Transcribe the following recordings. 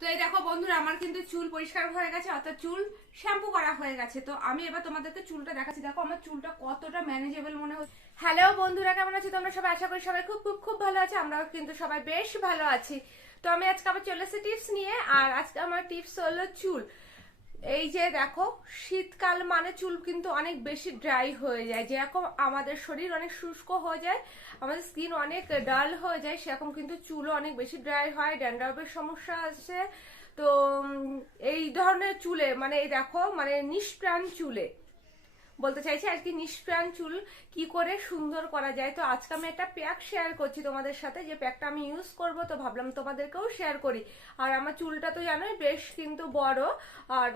তো এই দেখো বন্ধুরা, আমার কিন্তু চুল পরিষ্কার হয়ে গেছে, অর্থাৎ চুল শ্যাম্পু করা হয়ে গেছে। তো আমি এবার তোমাদেরকে চুলটা দেখাচ্ছি। দেখো আমার চুলটা কতটা ম্যানেজেবল মনে হচ্ছে। হ্যালো বন্ধুরা, কেমন আছো তোমরা সবাই? আশা করি সবাই খুব খুব খুব ভালো আছে। আমরাও কিন্তু সবাই বেশ ভালো আছি। তো আমি আজকে আবার চলে এসেছি টিপস নিয়ে। আর আজকে আমার টিপস হলো চুল। এই যে দেখো, শীতকাল মানে চুল কিন্তু অনেক বেশি ড্রাই হয়ে যায়। যেরকম আমাদের শরীর অনেক শুষ্ক হয়ে যায়, আমাদের স্কিন অনেক ডাল হয়ে যায়, সেরকম কিন্তু চুলও অনেক বেশি ড্রাই হয়, ড্যান্ড্রফের সমস্যা আছে। তো এই ধরনের চুলে মানে এই দেখো, মানে নিষ্প্রাণ চুলে বলতে চাইছি আর কি, নিষ্প্রাণ চুল কি করে সুন্দর করা যায়। তো আজকে আমি একটা প্যাক শেয়ার করছি তোমাদের সাথে, যে প্যাকটা আমি ইউজ করব। তো ভাবলাম তোমাদেরকেও শেয়ার করি। আর আমার চুলটা তো জানোই বেশ কিন্তু বড়, আর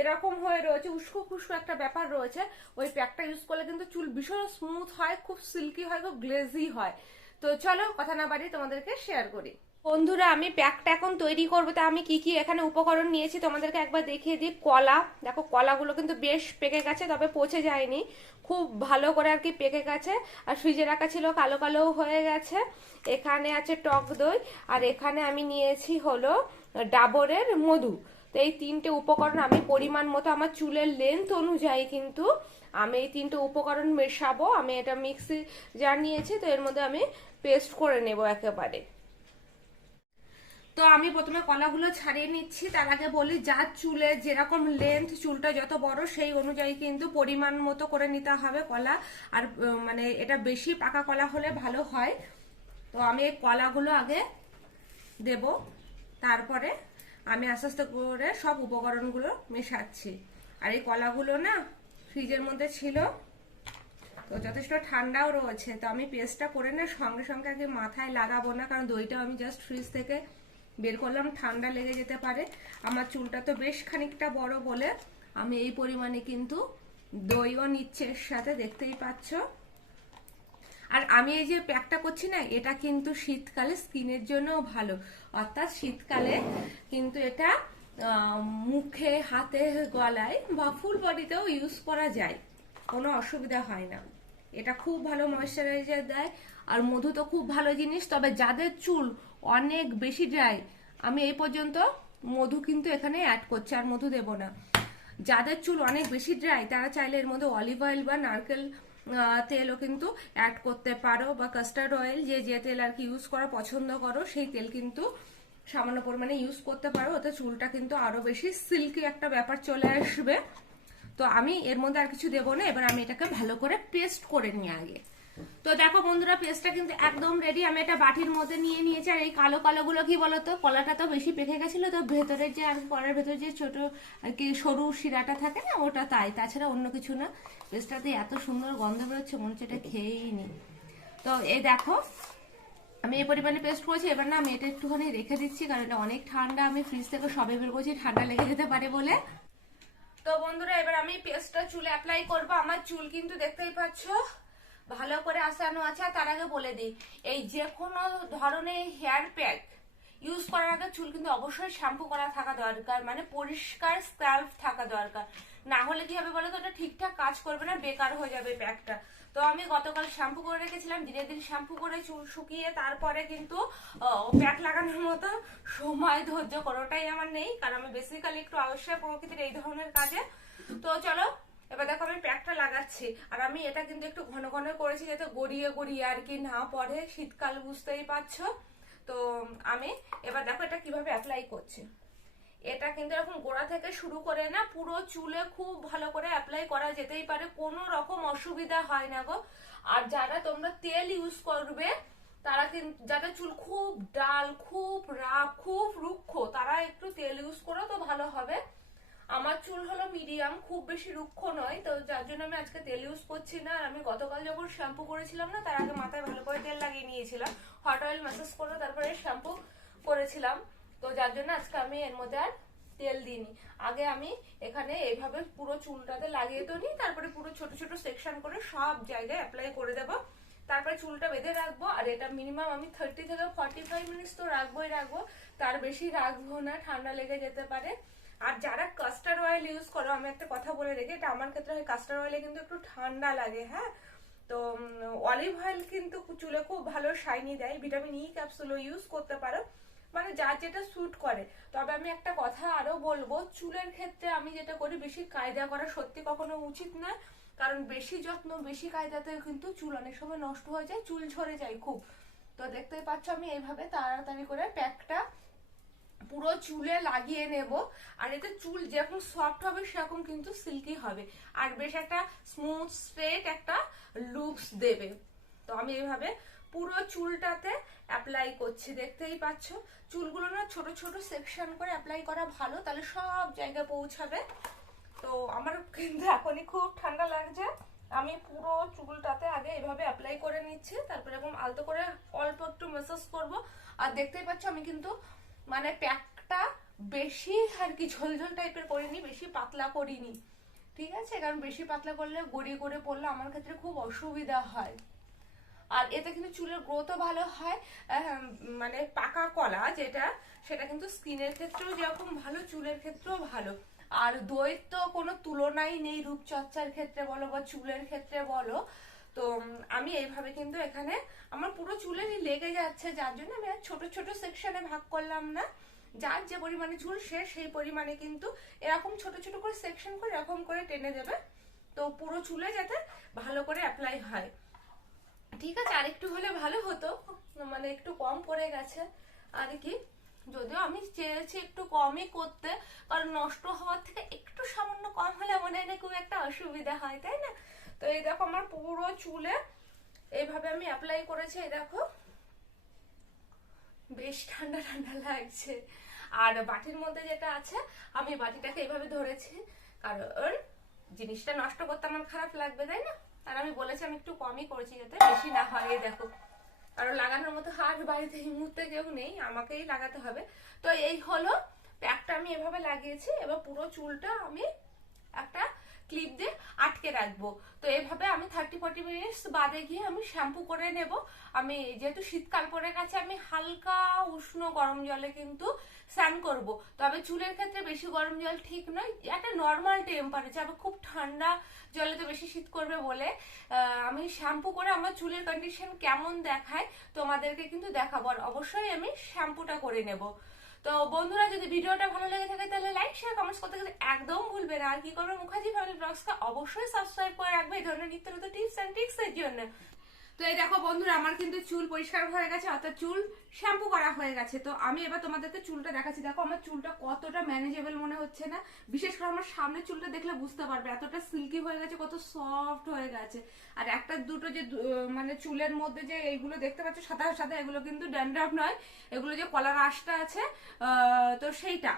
এরকম হয়ে রয়েছে, উস্কো খুস্কো একটা ব্যাপার রয়েছে। ওই প্যাকটা ইউজ করলে কিন্তু চুল ভীষণ স্মুথ হয়, খুব সিল্কি হয়, খুব গ্লেজি হয়। তো চলো কথা না বাড়িয়ে তোমাদেরকে শেয়ার করি। বন্ধুরা, আমি প্যাকটা এখন তৈরি করবো। তা আমি কি কি এখানে উপকরণ নিয়েছি তোমাদেরকে একবার দেখিয়ে দিই। কলা, দেখো কলাগুলো কিন্তু বেশ পেকে গেছে, তবে পচে যায়নি, খুব ভালো করে আর কি পেকে গেছে। আর ফ্রিজে রাখা ছিল, কালো কালো হয়ে গেছে। এখানে আছে টক দই, আর এখানে আমি নিয়েছি হলো ডাবরের মধু। তো এই তিনটে উপকরণ আমি পরিমাণ মতো আমার চুলের লেন্থ অনুযায়ী কিন্তু আমি এই তিনটে উপকরণ মেশাবো। আমি এটা মিক্সি জার নিয়েছি, তো এর মধ্যে আমি পেস্ট করে নেব একেবারে। তো আমি প্রথমে কলাগুলো ছাড়িয়ে নিচ্ছি। তার আগে বলি, যার চুলের যেরকম লেন্থ, চুলটা যত বড় সেই অনুযায়ী কিন্তু পরিমাণ মতো করে নিতে হবে কলা। আর মানে এটা বেশি পাকা কলা হলে ভালো হয়। তো আমি এই কলাগুলো আগে দেব, তারপরে আমি আস্তে আস্তে করে সব উপকরণগুলো মেশাচ্ছি। আর এই কলাগুলো না ফ্রিজের মধ্যে ছিল, তো যথেষ্ট ঠান্ডাও রয়েছে। তো আমি পেস্টটা করে না সঙ্গে সঙ্গে আগে মাথায় লাগাবো না, কারণ দইটা আমি জাস্ট ফ্রিজ থেকে বের করলাম, ঠান্ডা লেগে যেতে পারে। আমার চুলটা তো বেশ খানিকটা বড় বলে আমি এই পরিমাণে কিন্তু দইও নিচ্ছে এর সাথে, দেখতেই পাচ্ছ। আর আমি এই যে প্যাকটা করছি না, এটা কিন্তু শীতকালে স্কিনের জন্যও ভালো। অর্থাৎ শীতকালে কিন্তু এটা মুখে, হাতে, গলায় বা ফুল বডিতেও ইউজ করা যায়, কোনো অসুবিধা হয় না। এটা খুব ভালো ময়েশ্চারাইজার দেয়। আর মধু তো খুব ভালো জিনিস, তবে যাদের চুল অনেক বেশি ড্রাই, আমি এই পর্যন্ত মধু কিন্তু এখানে অ্যাড করছি, আর মধু দেব না। যাদের চুল অনেক বেশি ড্রাই তারা চাইলে এর মধ্যে অলিভ অয়েল বা নারকেল তেলও কিন্তু অ্যাড করতে পারো, বা কাস্টার্ড অয়েল, যে যে তেল আর কি ইউজ করা পছন্দ করো সেই তেল কিন্তু সামান্য পরিমাণে ইউজ করতে পারো। ওতে চুলটা কিন্তু আরো বেশি সিল্কি একটা ব্যাপার চলে আসবে। তো আমি এর মধ্যে আর কিছু দেবো না। এবার আমি এটাকে ভালো করে পেস্ট করে নিই আগে। তো দেখো বন্ধুরা, পেস্টটা কিন্তু একদম রেডি। আমি এটা বাটির মধ্যে নিয়ে নিয়েছি। আর এই কালো কালো গুলো কি বলতো, কলাটা তো বেশি পেকে গেছিল, তো ভেতরে যে আর কলার ভেতরে যে ছোট আর কি সরু শিরাটা থাকে না, ওটা, তাই, তাছাড়া অন্য কিছু না। পেস্টটাতে এত সুন্দর গন্ধ বেরোচ্ছে, মনে হচ্ছে এটা খেয়েই নি। তো এই দেখো, আমি এই পরিমাণে পেস্ট করেছি। এবার না আমি এটা একটুখানি রেখে দিচ্ছি, কারণ এটা অনেক ঠান্ডা। আমি ফ্রিজ থেকে সবে বের করছি, ঠান্ডা লেগে যেতে পারে বলে। তো বন্ধুরা, এবার আমি পেস্টটা চুলে অ্যাপ্লাই করব। আমার চুল কিন্তু দেখতেই পাচ্ছ ভালো করে আসানো আছে। তার আগে বলে দিই, এই যে কোনো ধরনের হেয়ার প্যাক ইউজ করার আগে চুল কিন্তু অবশ্যই শ্যাম্পু করা থাকা দরকার, মানে পরিষ্কার স্ক্যাল্প থাকা দরকার। না হলে কি হবে বলো তো, ওটা ঠিকঠাক কাজ করবে না, বেকার হয়ে যাবে প্যাকটা। তো আমি গতকাল শ্যাম্পু করে রেখেছিলাম, দিনের দিন শ্যাম্পু করে চুল শুকিয়ে তারপরে কিন্তু প্যাক লাগানোর মতো সময় ধৈর্য কোনোটাই আমার নেই, কারণ আমি বেসিক্যালি একটু আলস্য প্রকৃতির এই ধরনের কাজে। তো চলো, এবার দেখো আমি প্যাকটা লাগাচ্ছি। আর আমি এটা কিন্তু একটু ঘন ঘন করেছি, যাতে গড়িয়ে গড়িয়ে আর কি না পড়ে, শীতকাল বুঝতেই পারছো। তো আমি এবার দেখো এটা কিভাবে অ্যাপ্লাই করছি। এটা কিন্তু এরকম গোড়া থেকে শুরু করে না পুরো চুলে খুব ভালো করে অ্যাপ্লাই করা যেতেই পারে, কোনো রকম অসুবিধা হয় না গো। আর যারা তোমরা তেল ইউজ করবে, তারা কিন্তু, যাদের চুল খুব ডাল, খুব রাফ, খুব রুক্ষ, তারা একটু তেল ইউজ করো তো ভালো হবে। আমার চুল হলো মিডিয়াম, খুব বেশি রুক্ষ নয়, তো যার জন্য আমি আজকে তেল ইউজ করছি না। আর আমি গতকাল যখন শ্যাম্পু করেছিলাম না, তার আগে মাথায় ভালো করে তেল লাগিয়ে নিয়েছিলাম, হট অয়েল ম্যাসাজ করে তারপরে শ্যাম্পু করেছিলাম। তো যার জন্য আজকে আমি এর মধ্যে আর তেল দিইনি। আগে আমি এখানে এইভাবে পুরো চুলটাতে লাগিয়ে তো নিই, তারপরে পুরো ছোট ছোট সেকশন করে সব জায়গায় অ্যাপ্লাই করে দেবো। তারপরে চুলটা বেঁধে রাখবো। আর এটা মিনিমাম আমি 30 থেকে 45 মিনিটস তো রাখবো, তার বেশি রাখবো না, ঠান্ডা লেগে যেতে পারে। আর যারা কাস্টার্ড অয়েল ইউজ করো, আমি একটা কথা বলে রেখে, এটা আমার ক্ষেত্রে হয়, কাস্টার্ড অয়েলে কিন্তু একটু ঠান্ডা লাগে, হ্যাঁ। তো অলিভ অয়েল কিন্তু চুলে খুব ভালো শাইনি দেয়, ভিটামিন ই ক্যাপসুলও ইউজ করতে পারো। মানে যার যেটা স্যুট করে। তবে আমি একটা কথা আরো বলবো, চুলের ক্ষেত্রে আমি যেটা করি, বেশি কায়দা করা সত্যি কখনো উচিত নয়, কারণ বেশি যত্ন বেশি কায়দাতে কিন্তু চুল অনেক সময় নষ্ট হয়ে যায়, চুল ঝরে যায় খুব। তো দেখতেই পাচ্ছ আমি এইভাবে তাড়াতাড়ি করে প্যাকটা পুরো চুলে লাগিয়ে নেব। আর এতে চুল যেরকম সফট হবে সেরকম কিন্তু সিল্কি হবে, আর বেশ একটা স্মুথ স্ট্রেট একটা লুকস দেবে। তো আমি এইভাবে পুরো চুলটাতে অ্যাপ্লাই করছি, দেখতেই পাচ্ছ। চুলগুলো না ছোট ছোট সেকশন করে অ্যাপ্লাই করা ভালো, তাহলে সব জায়গায় পৌঁছাবে। তো আমার কিন্তু এখনই খুব ঠান্ডা লাগছে, আমি পুরো চুলটাতে আগে এভাবে অ্যাপ্লাই করে নিচ্ছি, তারপরে এরকম আলতো করে অল্প একটু ম্যাসাজ করব। আর দেখতেই পাচ্ছ আমি কিন্তু মানে প্যাকটা বেশি আর কি ঝোলঝোল টাইপের করিনি, বেশি পাতলা করিনি, ঠিক আছে? কারণ বেশি পাতলা করলে গড়িয়ে গড়ে পড়লে আমার ক্ষেত্রে খুব অসুবিধা হয়। আর এতে কিন্তু চুলের গ্রোথও ভালো হয়। মানে পাকা কলা যেটা, সেটা কিন্তু স্কিনের ক্ষেত্রেও যেরকম ভালো, চুলের ক্ষেত্রেও ভালো। আর দইয়ের তো কোনো তুলনাই নেই রূপচর্চার ক্ষেত্রে বলো বা চুলের ক্ষেত্রে বলো। তো আমি এইভাবে কিন্তু এখানে আমার পুরো চুলেরই লেগে যাচ্ছে, যার জন্য আমি আর ছোট ছোট সেকশনে ভাগ করলাম না। যার যে পরিমাণে চুল সে সেই পরিমাণে কিন্তু এরকম ছোট ছোট করে সেকশন করে এরকম করে টেনে দেবে, তো পুরো চুলে যাতে ভালো করে অ্যাপ্লাই হয়। ঠিক আছে, আর একটু হলে ভালো হতো, মানে একটু কম পড়ে গেছে আর কি। যদিও আমি চেয়েছি একটু কমই করতে, কারণ নষ্ট হওয়ার থেকে একটু সামান্য কম হলে মনে হয় না খুব একটা অসুবিধা হয়, তাই না? তো এই দেখো আমার পুরো চুলে এইভাবে আমি অ্যাপ্লাই করেছি, এই দেখো বেশ ঠান্ডা ঠান্ডা লাগছে। আর বাটির মধ্যে যেটা আছে, আমি বাটিটাকে এইভাবে ধরেছি, কারণ জিনিসটা নষ্ট করতে আমার খারাপ লাগবে, তাই না? আর আমি বলেছি আমি একটু কমই করেছি যাতে বেশি না হয়। এই দেখো, কারণ লাগানোর মতো হাত বাড়িতে এই মুহূর্তে কেউ নেই, আমাকেই লাগাতে হবে। তো এই হলো প্যাকটা আমি এভাবে লাগিয়েছি, এবার পুরো চুলটা আমি একটা ক্লিপ দিয়ে আটকে রাখবো। তো এইভাবে আমি 30-40 মিনিটস বাদে গিয়ে আমি শ্যাম্পু করে নেব। আমি যেহেতু শীতকাল পড়ে গেছে, আমি হালকা উষ্ণ গরম জলে কিন্তু স্নান করব। তবে চুলের ক্ষেত্রে বেশি গরম জল ঠিক নয়, একটা নর্মাল টেম্পারেচার, আবার খুব ঠান্ডা জলে তো বেশি শীত করবে বলে আমি শ্যাম্পু করে আমার চুলের কন্ডিশন কেমন দেখায় তোমাদেরকে কিন্তু দেখাবো। আর অবশ্যই আমি শ্যাম্পুটা করে নেব। তো বন্ধুরা, যদি ভিডিওটা ভালো লেগে থাকে তাহলে লাইক শেয়ার কমেন্টস করতে কিন্তু একদম ভুলবে না। আর কি করবে, মুখার্জি ফ্যামিলি ব্লগসকে অবশ্যই সাবস্ক্রাইব করে রাখবে এই ধরনের নিত্য নতুন টিপস এন্ড ট্রিক্স এর জন্য। তো এই দেখো বন্ধুরা, আমার কিন্তু চুল পরিষ্কার হয়ে গেছে, অর্থাৎ চুল শ্যাম্পু করা হয়ে গেছে। তো আমি এবার তোমাদেরকে চুলটা দেখাচ্ছি। দেখো আমার চুলটা কতটা ম্যানেজেবল মনে হচ্ছে না? বিশেষ করে আমার সামনের চুলটা দেখলে বুঝতে পারবে এতটা সিল্কি হয়ে গেছে, কত সফট হয়ে গেছে। আর একটা দুটো যে মানে চুলের মধ্যে যে এইগুলো দেখতে পাচ্ছ সাদা সাদা, এগুলো কিন্তু ড্যান্ড্রাফ নয়, এগুলো যে কলার আঁশটা আছে তো সেইটা।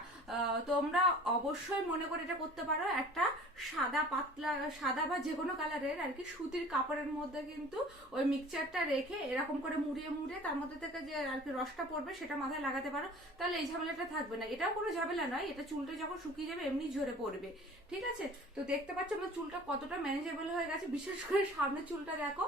তোমরা অবশ্যই মনে করে এটা করতে পারো, একটা সাদা পাতলা সাদা বা যে কোনো কালারের আর কি সুতির কাপড়ের মধ্যে কিন্তু ওই মিক্সচারটা রেখে এরকম করে মুড়িয়ে মুড়িয়ে তার মধ্যে থেকে যে আর কি রসটা পড়বে সেটা মাথায় লাগাতে পারো, তাহলে এই ঝামেলাটা থাকবে না। এটাও কোনো ঝামেলা নয়, এটা চুলটা যখন শুকিয়ে যাবে এমনি ঝরে পড়বে, ঠিক আছে? তো দেখতে পাচ্ছ আমার চুলটা কতটা ম্যানেজেবল হয়ে গেছে, বিশেষ করে সামনের চুলটা দেখো।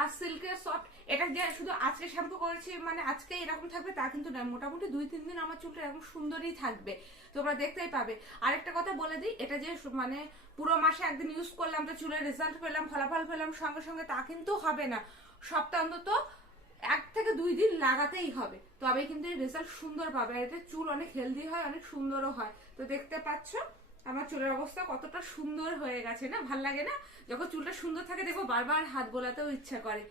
আর সিল্কের সফট, এটা যে শুধু আজকে শ্যাম্পু করেছি মানে আজকে এরকম থাকবে তা কিন্তু না, মোটামুটি 2-3 দিন আমার চুলটা এরকম সুন্দরই থাকবে, তোমরা দেখতেই পাবে। আরেকটা কথা বলে দিই, এটা যে মানে পুরো মাসে একদিন ইউজ করলাম তো চুলের রেজাল্ট পেলাম, ফলাফল পেলাম সঙ্গে সঙ্গে, তা কিন্তু হবে না। সপ্তাহ অন্তত 1 থেকে 2 দিন লাগাতেই হবে, তবে কিন্তু এই রেজাল্ট সুন্দর পাবে। আর এতে চুল অনেক হেলদি হয়, অনেক সুন্দরও হয়। তো দেখতে পাচ্ছ আমার চুলের অবস্থা কতটা সুন্দর হয়ে গেছে না? ভাল লাগে না? যখন চুলটা সুন্দর থাকে দেখো বারবার হাত বোলাতেও ইচ্ছা করে।